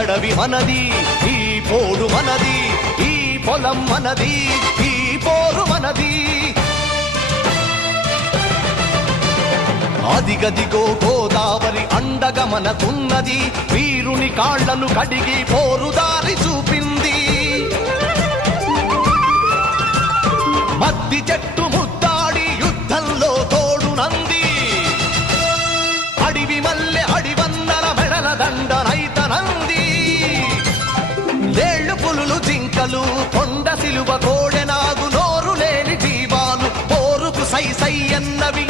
అడవి మనది, ఈ పోడు మనది, ఈ పొలం మనది, ఈ పోరు మనది. అదిగదిగో గోదావరి అండగా మనకున్నది, వీరుని కాళ్లను కడిగి పోరుదారి చూపింది. మద్ది చెట్టు ముద్దాడి యుద్ధంలో తోడునంది, అడివి మల్లె అడివన్నర మెడల దండనైతనంది. లేళ్లు పులులు జింకలు కొండ సిలువ కోడెనాగు నోరు లేని జీవాలు పోరుకు సై సై అన్నవి